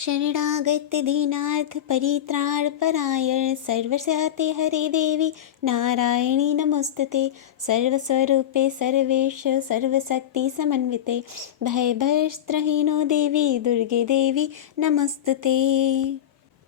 शरणागत्य दीनार्थ परित्राणपरायण सर्वस्याते हरे देवी नारायणी नमोस्तुते। सर्वस्वरूपे सर्वेश सर्वशक्ति समन्विते भयभयस्त्रहीनो देवी दुर्गे देवी नमोस्तुते।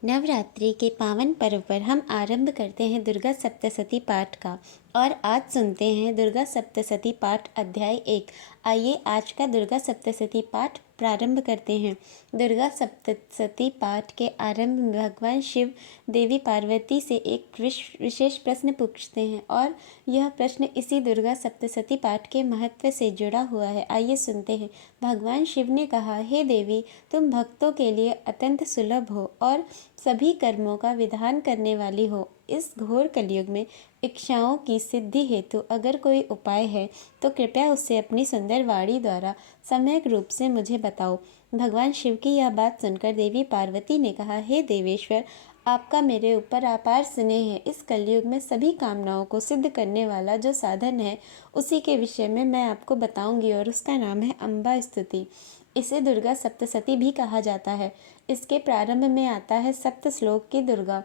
नवरात्रि के पावन पर्व पर हम आरंभ करते हैं दुर्गा सप्तशती पाठ का और आज सुनते हैं दुर्गा सप्तशती पाठ अध्याय 1। आइए आज का दुर्गा सप्तशती पाठ प्रारंभ करते हैं। दुर्गा सप्तशती पाठ के आरंभ में भगवान शिव देवी पार्वती से एक विशेष प्रश्न पूछते हैं और यह प्रश्न इसी दुर्गा सप्तशती पाठ के महत्व से जुड़ा हुआ है। आइए सुनते हैं। भगवान शिव ने कहा, हे देवी, तुम भक्तों के लिए अत्यंत सुलभ हो और सभी कर्मों का विधान करने वाली हो। इस घोर कलयुग में इच्छाओं की सिद्धि हेतु अगर कोई उपाय है तो कृपया उससे अपनी सुंदर वाणी द्वारा सम्यक रूप से मुझे बताओ। भगवान शिव की यह बात सुनकर देवी पार्वती ने कहा, हे देवेश्वर, आपका मेरे ऊपर अपार स्नेह है। इस कलयुग में सभी कामनाओं को सिद्ध करने वाला जो साधन है उसी के विषय में मैं आपको बताऊंगी और उसका नाम है अम्बा स्तुति। इसे दुर्गा सप्तशती भी कहा जाता है। इसके प्रारंभ में आता है सप्त श्लोक की दुर्गा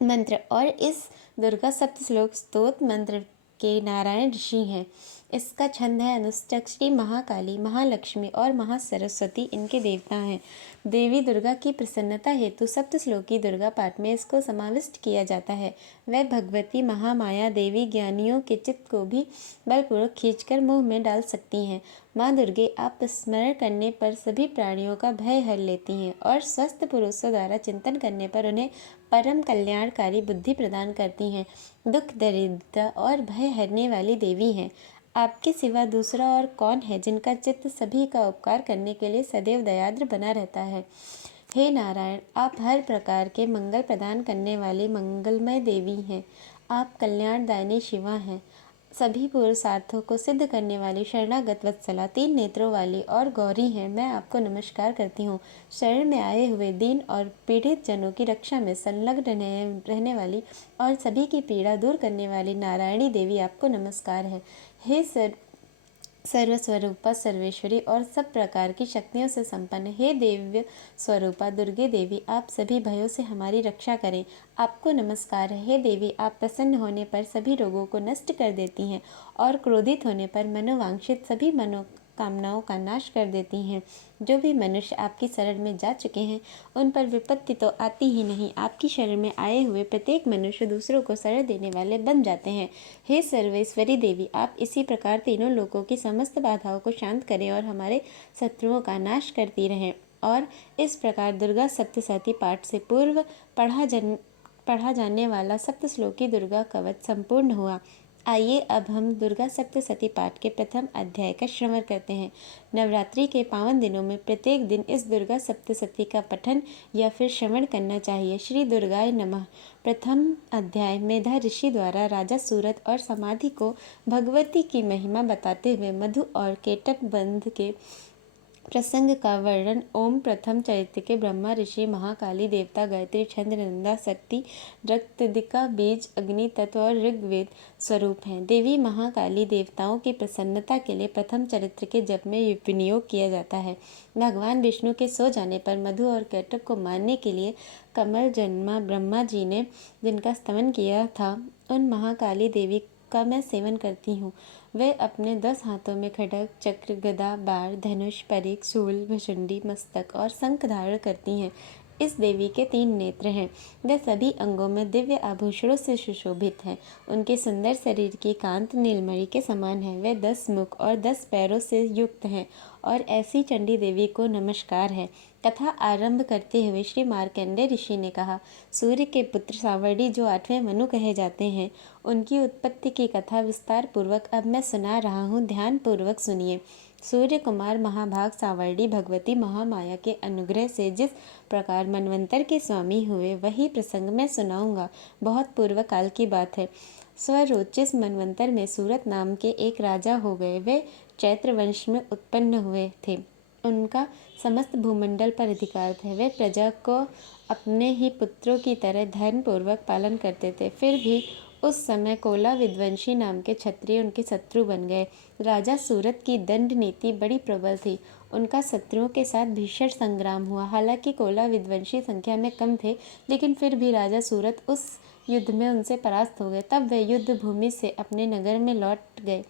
मंत्र और इस दुर्गा सप्त श्लोक स्तोत्र मंत्र के नारायण ऋषि हैं। इसका छंद है अनुष्टक। श्री महाकाली, महालक्ष्मी और महासरस्वती इनके देवता हैं। देवी दुर्गा की प्रसन्नता हेतु सप्त श्लोकी दुर्गा पाठ में इसको समाविष्ट किया जाता है। वह भगवती महामाया देवी ज्ञानियों के चित्त को भी बलपूर्वक खींचकर मुँह में डाल सकती हैं। माँ दुर्गे आप स्मरण करने पर सभी प्राणियों का भय हर लेती हैं और स्वस्थ पुरुषों द्वारा चिंतन करने पर उन्हें परम कल्याणकारी बुद्धि प्रदान करती हैं। दुख, दरिद्रता और भय हरने वाली देवी हैं। आपके सिवा दूसरा और कौन है जिनका चित्त सभी का उपकार करने के लिए सदैव दयाद्र बना रहता है। हे नारायण, आप हर प्रकार के मंगल प्रदान करने वाली मंगलमय देवी हैं। आप कल्याणदायिनी शिवा हैं। सभी पुरुषार्थों को सिद्ध करने वाली शरणागत वत्सला, 3 नेत्रों वाली और गौरी हैं। मैं आपको नमस्कार करती हूँ। शरण में आए हुए दीन और पीड़ित जनों की रक्षा में संलग्न रहने वाली और सभी की पीड़ा दूर करने वाली नारायणी देवी आपको नमस्कार है। हे सर्वस्वरूपा सर्वेश्वरी और सब प्रकार की शक्तियों से संपन्न हे दिव्य स्वरूपा दुर्गे देवी, आप सभी भयों से हमारी रक्षा करें। आपको नमस्कार है। हे देवी, आप प्रसन्न होने पर सभी रोगों को नष्ट कर देती हैं और क्रोधित होने पर मनोवांछित सभी मनोकामनाओं का नाश कर देती हैं। जो भी मनुष्य आपकी शरण में जा चुके हैं उन पर विपत्ति तो आती ही नहीं, आपकी शरण में आए हुए प्रत्येक मनुष्य दूसरों को शरण देने वाले बन जाते हैं। हे सर्वेश्वरी देवी, आप इसी प्रकार तीनों लोकों की समस्त बाधाओं को शांत करें और हमारे शत्रुओं का नाश करती रहें। और इस प्रकार दुर्गा सप्तशती पाठ से पूर्व पढ़ा जाने वाला सप्तश्लोकी दुर्गा कवच संपूर्ण हुआ। आइए अब हम दुर्गा सप्तशती पाठ के प्रथम अध्याय का श्रवण करते हैं। नवरात्रि के पावन दिनों में प्रत्येक दिन इस दुर्गा सप्तशती का पठन या फिर श्रवण करना चाहिए। श्री दुर्गाय नमः। प्रथम अध्याय मेधा ऋषि द्वारा राजा सूरत और समाधि को भगवती की महिमा बताते हुए मधु और केटक बंध के प्रसंग का वर्णन। ओम प्रथम चरित्र के ब्रह्मा ऋषि, महाकाली देवता, गायत्री, छंद, नंदा, शक्ति, रक्तदिका, बीज, अग्नि तत्व और ऋग्वेद स्वरूप हैं। देवी महाकाली देवताओं की प्रसन्नता के लिए प्रथम चरित्र के जप में विनियोग किया जाता है। भगवान विष्णु के सो जाने पर मधु और केटक को मारने के लिए कमल जन्मा ब्रह्मा जी ने जिनका स्तमन किया था, उन महाकाली देवी का मैं सेवन करती हूँ। वे अपने 10 हाथों में खड्ग, चक्र, गदा, बाण, धनुष, परिघ, शूल, भुजंडी, मस्तक और शंख धारण करती हैं। इस देवी के 3 नेत्र हैं। वे सभी अंगों में दिव्य आभूषणों से सुशोभित हैं। उनके सुंदर शरीर की कांत नीलमणि के समान है। वे 10 मुख और 10 पैरों से युक्त हैं और ऐसी चंडी देवी को नमस्कार है। कथा आरंभ करते हुए श्री मार्कंडेय ऋषि ने कहा, सूर्य के पुत्र सावर्णी जो 8वें मनु कहे जाते हैं, उनकी उत्पत्ति की कथा विस्तार पूर्वक अब मैं सुना रहा हूँ, ध्यान पूर्वक सुनिए। सूर्य कुमार महाभाग सावर्णी भगवती महामाया के अनुग्रह से जिस प्रकार मनवंतर के स्वामी हुए वही प्रसंग मैं सुनाऊंगा। बहुत पूर्व काल की बात है। स्वरोचिस मनवंतर में सूरत नाम के एक राजा हो गए। वे चैत्र वंश में उत्पन्न हुए थे। उनका समस्त भूमंडल पर अधिकार था। वे प्रजा को अपने ही पुत्रों की तरह धर्म पूर्वक पालन करते थे। फिर भी उस समय कोला विध्वंसी नाम के क्षत्रिय उनके शत्रु बन गए। राजा सूरत की दंड नीति बड़ी प्रबल थी। उनका शत्रुओं के साथ भीषण संग्राम हुआ। हालांकि कोला विध्वंसी संख्या में कम थे, लेकिन फिर भी राजा सूरत उस युद्ध में उनसे परास्त हो गए। तब वे युद्ध भूमि से अपने नगर में लौट गए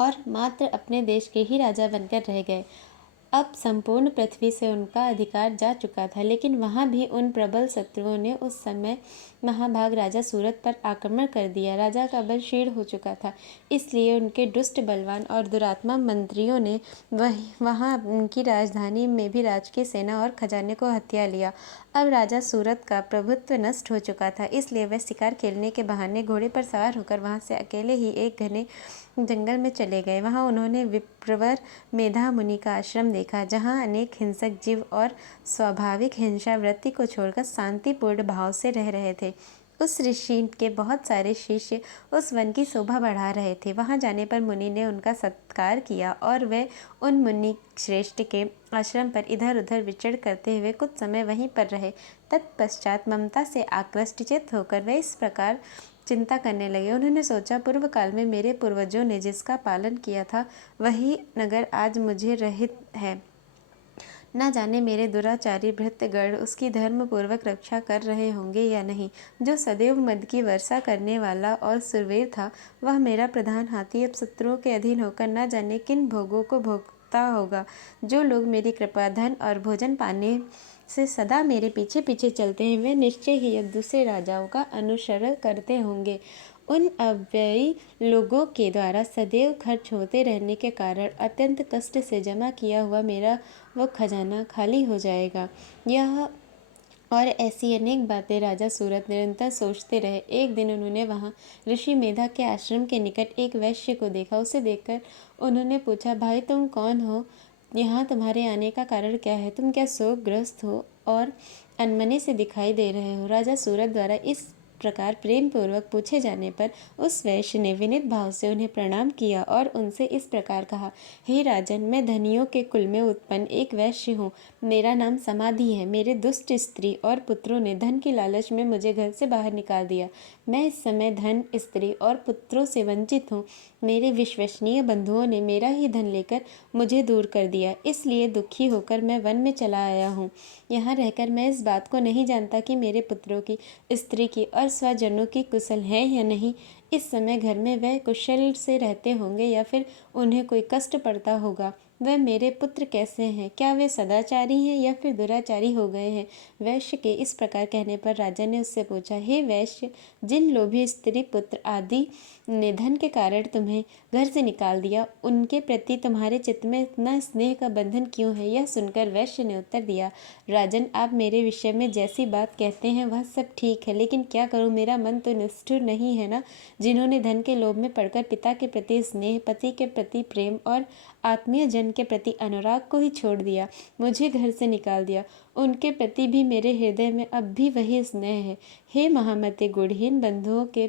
और मात्र अपने देश के ही राजा बनकर रह गए। अब संपूर्ण पृथ्वी से उनका अधिकार जा चुका था, लेकिन वहाँ भी उन प्रबल शत्रुओं ने उस समय महाभाग राजा सूरत पर आक्रमण कर दिया। राजा का बल क्षीण हो चुका था, इसलिए उनके दुष्ट बलवान और दुरात्मा मंत्रियों ने वहाँ उनकी राजधानी में भी राजकीय सेना और खजाने को हथिया लिया। अब राजा सूरत का प्रभुत्व नष्ट हो चुका था, इसलिए वह शिकार खेलने के बहाने घोड़े पर सवार होकर वहाँ से अकेले ही एक घने जंगल में चले गए। वहाँ उन्होंने विप्रवर मेधा मुनि का आश्रम देखा, जहाँ अनेक हिंसक जीव और स्वाभाविक हिंसा वृत्ति को छोड़कर शांतिपूर्ण भाव से रह रहे थे। उस ऋषि के बहुत सारे शिष्य उस वन की शोभा बढ़ा रहे थे। वहाँ जाने पर मुनि ने उनका सत्कार किया और वे उन मुनि श्रेष्ठ के आश्रम पर इधर उधर विचरण करते हुए कुछ समय वहीं पर रहे। तत्पश्चात ममता से आकृष्टचित्त होकर वे इस प्रकार चिंता करने लगे। उन्होंने सोचा, पूर्व काल में मेरे पूर्वजों ने जिसका पालन किया था, वही नगर आज मुझे रहित है। न जाने मेरे दुराचारी भृत्यगण उसकी धर्म पूर्वक रक्षा कर रहे होंगे या नहीं। जो सदैव मद की वर्षा करने वाला और सुरवीर था, वह मेरा प्रधान हाथी अब शत्रुओं के अधीन होकर न जाने किन भोगों को भोगता होगा। जो लोग मेरी कृपा, धन और भोजन पाने से सदा मेरे पीछे पीछे चलते हैं, वे निश्चय ही अब दूसरे राजाओं का अनुसरण करते होंगे। उन अव्ययी लोगों के द्वारा सदैव खर्च होते रहने के कारण अत्यंत कष्ट से जमा किया हुआ मेरा वो खजाना खाली हो जाएगा। यह और ऐसी अनेक बातें राजा सूरत निरंतर सोचते रहे। एक दिन उन्होंने वहाँ ऋषि मेधा के आश्रम के निकट एक वैश्य को देखा। उसे देखकर उन्होंने पूछा, भाई तुम कौन हो? यहाँ तुम्हारे आने का कारण क्या है? तुम क्या शोकग्रस्त हो और अनमने से दिखाई दे रहे हो? राजा सूरत द्वारा इस प्रकार प्रेम पूर्वक पूछे जाने पर उस वैश्य ने विनीत भाव से उन्हें प्रणाम किया और उनसे इस प्रकार कहा, हे राजन, मैं धनियों के कुल में उत्पन्न एक वैश्य हूँ। मेरा नाम समाधि है। मेरे दुष्ट स्त्री और पुत्रों ने धन की लालच में मुझे घर से बाहर निकाल दिया। मैं इस समय धन, स्त्री और पुत्रों से वंचित हूँ। मेरे विश्वसनीय बंधुओं ने मेरा ही धन लेकर मुझे दूर कर दिया, इसलिए दुखी होकर मैं वन में चला आया हूँ। यहाँ रहकर मैं इस बात को नहीं जानता कि मेरे पुत्रों की, स्त्री की और स्वजनों की कुशल है या नहीं। इस समय घर में वह कुशल से रहते होंगे या फिर उन्हें कोई कष्ट पड़ता होगा। वह मेरे पुत्र कैसे हैं? क्या वे सदाचारी हैं या फिर दुराचारी हो गए हैं? वैश्य के इस प्रकार कहने पर राजा ने उससे पूछा, हे वैश्य, जिन लोभी स्त्री, पुत्र आदि ने धन के कारण तुम्हें घर से निकाल दिया, उनके प्रति तुम्हारे चित्त में इतना स्नेह का बंधन क्यों है? यह सुनकर वैश्य ने उत्तर दिया, राजन, आप मेरे विषय में जैसी बात कहते हैं वह सब ठीक है, लेकिन क्या करूं, मेरा मन तो निष्ठुर नहीं है ना। जिन्होंने धन के लोभ में पड़कर पिता के प्रति स्नेह, पति के प्रति प्रेम और आत्मीय जन के प्रति अनुराग को ही छोड़ दिया, मुझे घर से निकाल दिया, उनके प्रति भी मेरे हृदय में अब भी वही स्नेह है। हे महामते, गुणहीन बंधुओं के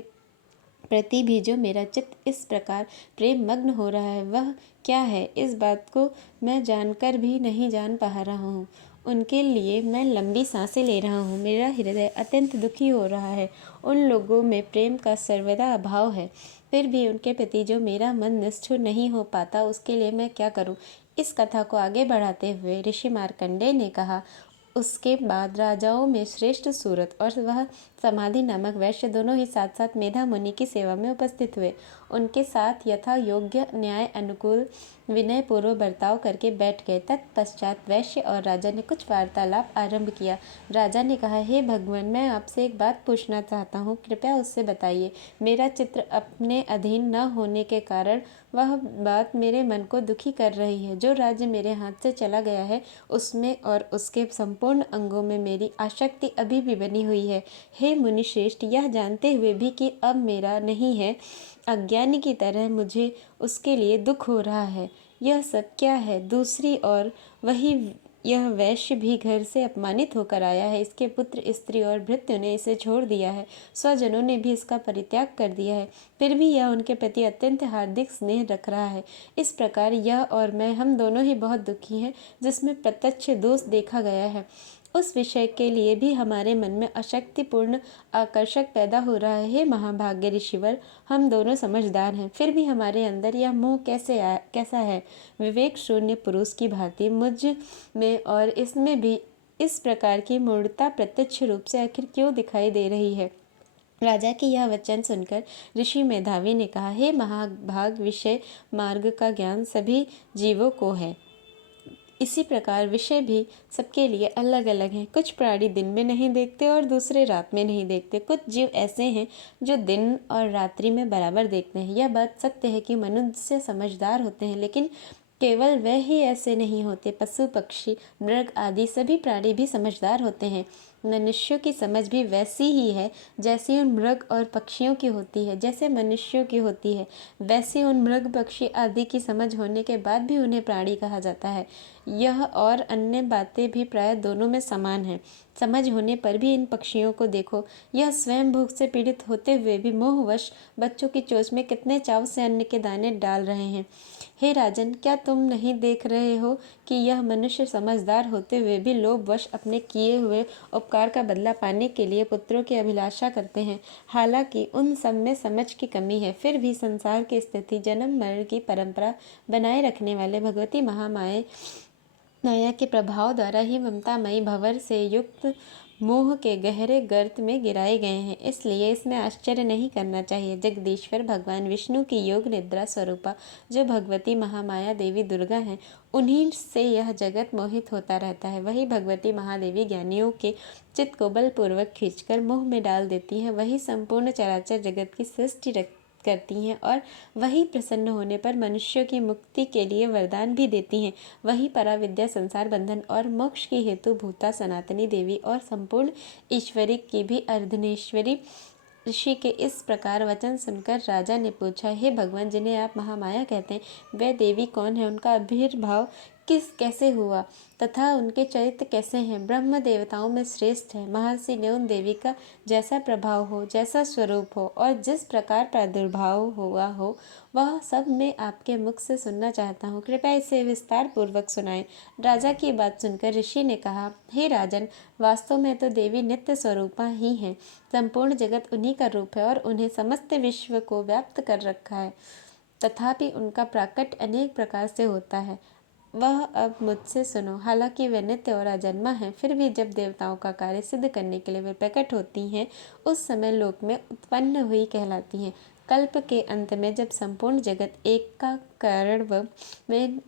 प्रति भी जो मेरा चित्त इस प्रकार प्रेम मग्न हो रहा है, वह क्या है? इस बात को मैं जानकर भी नहीं जान पा रहा हूँ। उनके लिए मैं लंबी सांसें ले रहा हूँ। मेरा हृदय अत्यंत दुखी हो रहा है। उन लोगों में प्रेम का सर्वदा अभाव है, फिर भी उनके प्रति जो मेरा मन निष्ठुर नहीं हो पाता, उसके लिए मैं क्या करूँ? इस कथा को आगे बढ़ाते हुए ऋषि मार्कंडेय ने कहा, उसके बाद राजाओं में श्रेष्ठ सूरत और वह समाधि नामक वैश्य दोनों ही साथ साथ मेधा मुनि की सेवा में उपस्थित हुए। उनके साथ यथा योग्य, न्याय अनुकूल, विनय पूर्व बर्ताव करके बैठ गए। तत्पश्चात वैश्य और राजा ने कुछ वार्तालाप आरंभ किया। राजा ने कहा, हे भगवान, मैं आपसे एक बात पूछना चाहता हूँ, कृपया उससे बताइए। मेरा चित्र अपने अधीन न होने के कारण वह बात मेरे मन को दुखी कर रही है। जो राज्य मेरे हाथ से चला गया है, उसमें और उसके संपूर्ण अंगों में मेरी आसक्ति अभी भी बनी हुई है। हे मुनिश्रेष्ठ, यह जानते हुए भी कि अब मेरा नहीं है, अज्ञानी की तरह मुझे उसके लिए दुख हो रहा है। यह सब क्या है? दूसरी ओर वही यह वैश्य भी घर से अपमानित होकर आया है। इसके पुत्र, स्त्री और भृत्य ने इसे छोड़ दिया है। स्वजनों ने भी इसका परित्याग कर दिया है, फिर भी यह उनके प्रति अत्यंत हार्दिक स्नेह रख रहा है। इस प्रकार यह और मैं, हम दोनों ही बहुत दुखी हैं, जिसमें प्रत्यक्ष दोष देखा गया है। उस विषय के लिए भी हमारे मन में अशक्तिपूर्ण आकर्षक पैदा हो रहा है। हे महाभाग्य ऋषिवर, हम दोनों समझदार हैं, फिर भी हमारे अंदर यह मोह कैसा है? विवेक शून्य पुरुष की भांति मुझ में और इसमें भी इस प्रकार की मूढ़ता प्रत्यक्ष रूप से आखिर क्यों दिखाई दे रही है? राजा की यह वचन सुनकर ऋषि मेधावी ने कहा, हे महाभाग, विषय मार्ग का ज्ञान सभी जीवों को है। इसी प्रकार विषय भी सबके लिए अलग अलग हैं। कुछ प्राणी दिन में नहीं देखते और दूसरे रात में नहीं देखते। कुछ जीव ऐसे हैं जो दिन और रात्रि में बराबर देखते हैं। यह बात सत्य है कि मनुष्य समझदार होते हैं, लेकिन केवल वह ही ऐसे नहीं होते। पशु पक्षी मृग आदि सभी प्राणी भी समझदार होते हैं। मनुष्यों की समझ भी वैसी ही है जैसी उन मृग और पक्षियों की होती है। जैसे मनुष्यों की होती है वैसी उन मृग पक्षी आदि की समझ होने के बाद भी उन्हें प्राणी कहा जाता है। यह और अन्य बातें भी प्राय दोनों में समान हैं। समझ होने पर भी इन पक्षियों को देखो, यह स्वयं भूख से पीड़ित होते हुए भी मोहवश बच्चों की चोंच में कितने चाव से अन्न के दाने डाल रहे हैं। हे राजन, क्या तुम नहीं देख रहे हो कि यह मनुष्य समझदार होते हुए भी लोभवश अपने किए हुए उपकार का बदला पाने के लिए पुत्रों की अभिलाषा करते हैं? हालांकि उन सब में समझ की कमी है, फिर भी संसार की स्थिति, जन्म मरण की परंपरा बनाए रखने वाले भगवती माया के प्रभाव द्वारा ही ममतामयी भंवर से युक्त मोह के गहरे गर्त में गिराए गए हैं। इसलिए इसमें आश्चर्य नहीं करना चाहिए। जगदीश्वर भगवान विष्णु की योग निद्रा स्वरूपा जो भगवती महामाया देवी दुर्गा हैं, उन्हीं से यह जगत मोहित होता रहता है। वही भगवती महादेवी ज्ञानियों के चित्त को बलपूर्वक खींचकर मोह में डाल देती हैं। वही संपूर्ण चराचर जगत की सृष्टि करती हैं और वही प्रसन्न होने पर मनुष्यों की मुक्ति के लिए वरदान भी देती हैं। वही पराविद्या, संसार बंधन और मोक्ष की हेतु भूता सनातनी देवी और संपूर्ण ईश्वरी की भी अर्धनेश्वरी। ऋषि के इस प्रकार वचन सुनकर राजा ने पूछा, हे भगवान, जिन्हें आप महामाया कहते हैं, वे देवी कौन है? उनका आविर्भाव कैसे हुआ तथा उनके चरित्र कैसे हैं? ब्रह्म देवताओं में श्रेष्ठ है। महर्षि ने उन देवी का जैसा प्रभाव हो, जैसा स्वरूप हो और जिस प्रकार प्रादुर्भाव हुआ हो, वह सब मैं आपके मुख से सुनना चाहता हूँ। कृपया इसे विस्तार पूर्वक सुनाएं। राजा की बात सुनकर ऋषि ने कहा, हे राजन, वास्तव में तो देवी नित्य स्वरूपा ही हैं। संपूर्ण जगत उन्हीं का रूप है और उन्हें समस्त विश्व को व्याप्त कर रखा है। तथापि उनका प्राकट्य अनेक प्रकार से होता है। वह अब मुझसे सुनो। हालांकि वे नित्य और अजन्मा हैं, फिर भी जब देवताओं का कार्य सिद्ध करने के लिए वे प्रकट होती हैं, उस समय लोक में उत्पन्न हुई कहलाती हैं। कल्प के अंत में जब संपूर्ण जगत एक का कारण में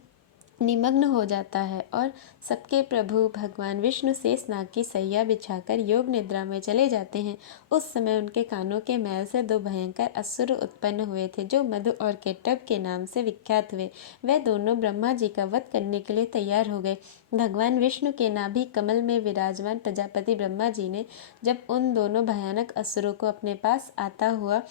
निमग्न हो जाता है और सबके प्रभु भगवान विष्णु शेषनाग की सैया बिछाकर योग निद्रा में चले जाते हैं, उस समय उनके कानों के मैल से दो भयंकर असुर उत्पन्न हुए थे जो मधु और केटव के नाम से विख्यात हुए। वे दोनों ब्रह्मा जी का वध करने के लिए तैयार हो गए। भगवान विष्णु के नाभि कमल में विराजमान प्रजापति ब्रह्मा जी ने जब उन दोनों भयानक असुरों को अपने पास आता हुआ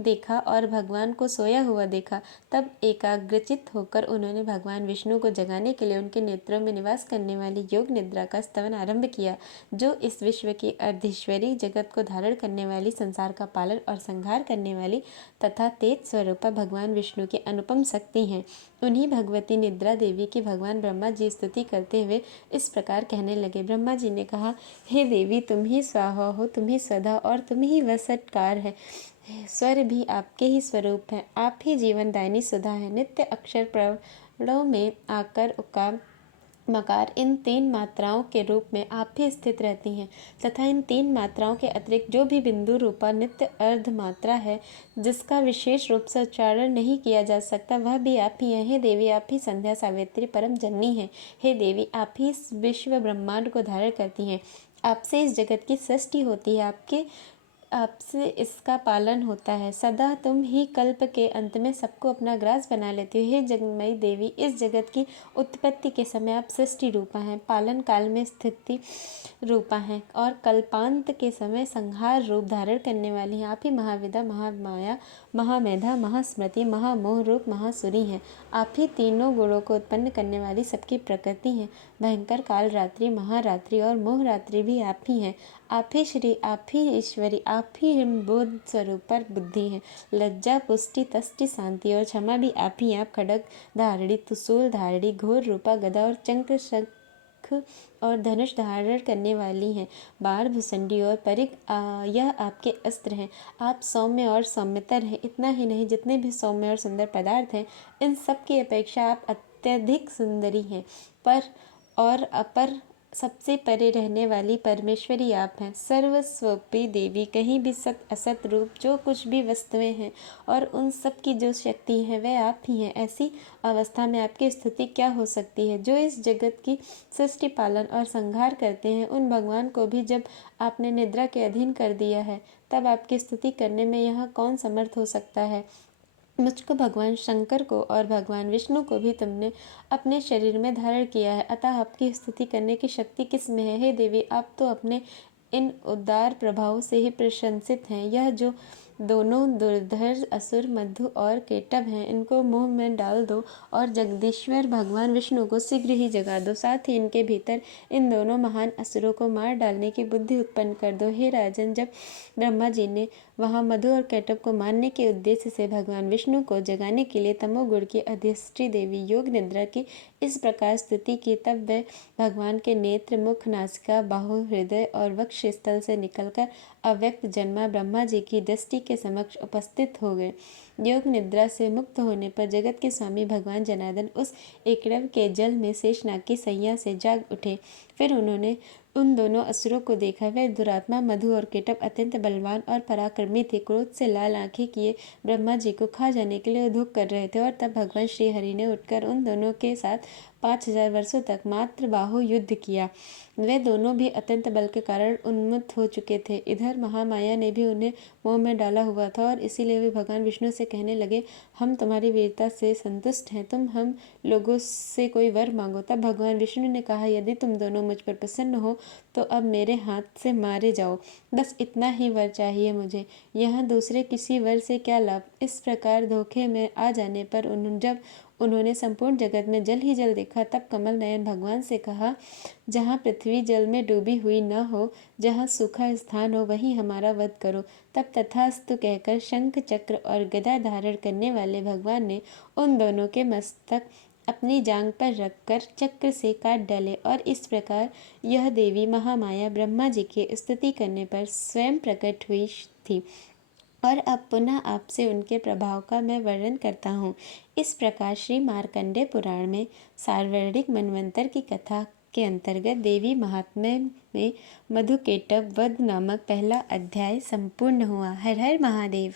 देखा और भगवान को सोया हुआ देखा, तब एकाग्रचित होकर उन्होंने भगवान विष्णु को जगाने के लिए उनके नेत्रों में निवास करने वाली योग निद्रा का स्तवन आरंभ किया, जो इस विश्व की अर्धेश्वरी, जगत को धारण करने वाली, संसार का पालन और संहार करने वाली तथा तेज स्वरूपा भगवान विष्णु की अनुपम शक्ति हैं। उन्हीं भगवती निद्रा देवी की भगवान ब्रह्मा जी स्तुति करते हुए इस प्रकार कहने लगे। ब्रह्मा जी ने कहा, हे देवी, तुम ही स्वाहा हो, तुम ही स्वधा और तुम ही वसटकार है। स्वर भी आपके ही स्वरूप हैं। आप ही जीवन दायनी सुधा है। नित्य अक्षर प्रणव में आकर, उकार, मकार, इन तीन मात्राओं के रूप में आप ही स्थित रहती हैं तथा इन तीन मात्राओं के अतिरिक्त जो भी बिंदु रूपा नित्य अर्ध मात्रा है, जिसका विशेष रूप से उच्चारण नहीं किया जा सकता, वह भी आप ही हैं। हे देवी, आप ही संध्या, सावित्री, परम जननी हैं। हे देवी, आप ही इस विश्व ब्रह्मांड को धारण करती हैं। आपसे इस जगत की सृष्टि होती है, आपसे इसका पालन होता है। सदा तुम ही कल्प के अंत में सबको अपना ग्रास बना लेती हो। हे जगन्मयी देवी, इस जगत की उत्पत्ति के समय आप सृष्टि रूपा हैं, पालन काल में स्थिति रूपा हैं और कल्पांत के समय संहार रूप धारण करने वाली हैं। आप ही महाविदा, महामाया, महामेधा, महास्मृति, महामोह रूप महासुरी हैं। आप ही तीनों गुणों को उत्पन्न करने वाली सबकी प्रकृति हैं। भयंकर काल रात्रि, महारात्रि और मोहरात्रि भी आप ही हैं। आप ही श्री, आप ही ईश्वरी, आप ही बोध स्वरूप पर बुद्धि है। लज्जा, पुष्टि, तष्टि, शांति और क्षमा भी आप ही। आप खड्ग धारणी, त्रिशूल धारणी, घोर रूपा, गदा और चक्र शंख और धनुष धारण करने वाली हैं। बाण, भुसंडी और परिघ यह आपके अस्त्र हैं। आप सौम्य और सौम्यतर हैं। इतना ही नहीं, जितने भी सौम्य और सुंदर पदार्थ हैं, इन सब की अपेक्षा आप अत्यधिक सुंदरी हैं। पर और अपर सबसे परे रहने वाली परमेश्वरी आप हैं, सर्वस्वरूपी देवी, कहीं भी सत असत रूप जो कुछ भी वस्तुएं हैं और उन सब की जो शक्ति है वह आप ही हैं। ऐसी अवस्था में आपकी स्तुति क्या हो सकती है? जो इस जगत की सृष्टि, पालन और संहार करते हैं, उन भगवान को भी जब आपने निद्रा के अधीन कर दिया है, तब आपकी स्तुति करने में यहाँ कौन समर्थ हो सकता है? मुझको, भगवान शंकर को और भगवान विष्णु को भी तुमने अपने शरीर में धारण किया है, अतः आपकी स्तुति करने की शक्ति किस में है? हे देवी, आप तो अपने इन उदार प्रभाव से ही प्रशंसित हैं। यह जो दोनों दुर्धर असुर मधु और केटभ हैं, इनको मुंह में डाल दो और जगदीश्वर भगवान विष्णु को शीघ्र ही जगा दो। साथ ही इनके भीतर इन दोनों महान असुरों को मार डालने की बुद्धि उत्पन्न कर दो। हे राजन, जब ब्रह्मा जी ने वहाँ मधु और केटभ को मारने के उद्देश्य से भगवान विष्णु को जगाने के लिए तमोगुण की अधिष्ठी देवी योग निद्रा की इस प्रकार स्तुति की, तब वह भगवान के नेत्र, मुख, नासिका, बाहु, हृदय और वक्ष स्थल से निकलकर अव्यक्त जन्मा ब्रह्मा जी की दृष्टि के समक्ष उपस्थित हो गए। योग निद्रा से मुक्त होने पर जगत के स्वामी भगवान जनार्दन उस एकड़व के जल में शेषनाग की सैया से जाग उठे। फिर उन्होंने उन दोनों असुरों को देखा। वे दुरात्मा मधु और केटभ अत्यंत बलवान और पराक्रमी थे। क्रोध से लाल आंखें किए ब्रह्मा जी को खा जाने के लिए उद्योग कर रहे थे। और तब भगवान श्री हरि ने उठकर उन दोनों के साथ 5000 वर्षों तक मात्र बाहु युद्ध किया। वे दोनों भी अत्यंत बल के कारण उन्मत्त हो चुके थे। इधर महामाया ने भी उन्हें मोह में डाला हुआ था और इसीलिए वे भगवान विष्णु से कहने लगे, हम तुम्हारी वीरता से संतुष्ट हैं, तुम हम लोगों से कोई वर मांगो। तब भगवान विष्णु ने कहा, यदि तुम दोनों मुझ पर प्रसन्न हो तो अब मेरे हाथ से मारे जाओ। बस इतना ही वर चाहिए मुझे, यहाँ दूसरे किसी वर से क्या लाभ। इस प्रकार धोखे में आ जाने पर जब उन्होंने संपूर्ण जगत में जल ही जल देखा, तब कमल नयन भगवान से कहा, जहाँ पृथ्वी जल में डूबी हुई न हो, जहाँ सूखा स्थान हो, वहीं हमारा वध करो। तब तथास्तु कहकर शंख, चक्र और गदा धारण करने वाले भगवान ने उन दोनों के मस्तक अपनी जांग पर रखकर चक्र से काट डाले। और इस प्रकार यह देवी महामाया ब्रह्मा जी की स्तुति करने पर स्वयं प्रकट हुई थी। और अब पुनः आपसे उनके प्रभाव का मैं वर्णन करता हूँ। इस प्रकार श्री मार्कंडेय पुराण में सार्वणिक मनवंतर की कथा के अंतर्गत देवी महात्म्य में मधुकेटभ वध नामक पहला अध्याय संपूर्ण हुआ। हर हर महादेव।